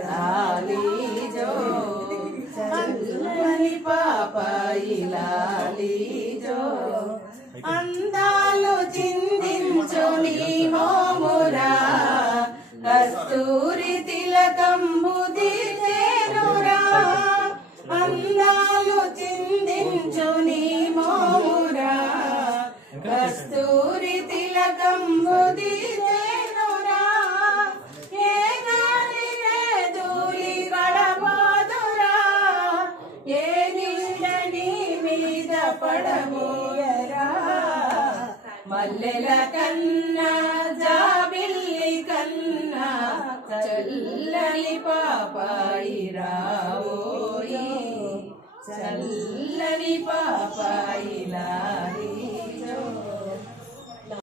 లాలీజో చల్లని పాపాయి లాలీజో అందాలు చిందించు నీ మోమురా కస్తూరి తిలకంబు దిసేనురా అందాలు చిందించు నీ మోమురా కస్తూరి తిలకంబు దిసేనురా ఏ గాలి ధూళి గడబోదురా ఏ నీడ నీ మీద పడబోయరా మల్లెల కన్నా జాబిల్లి కన్నా చల్లని పాపాయి రావోయి చల్లని పాపాయి లాలి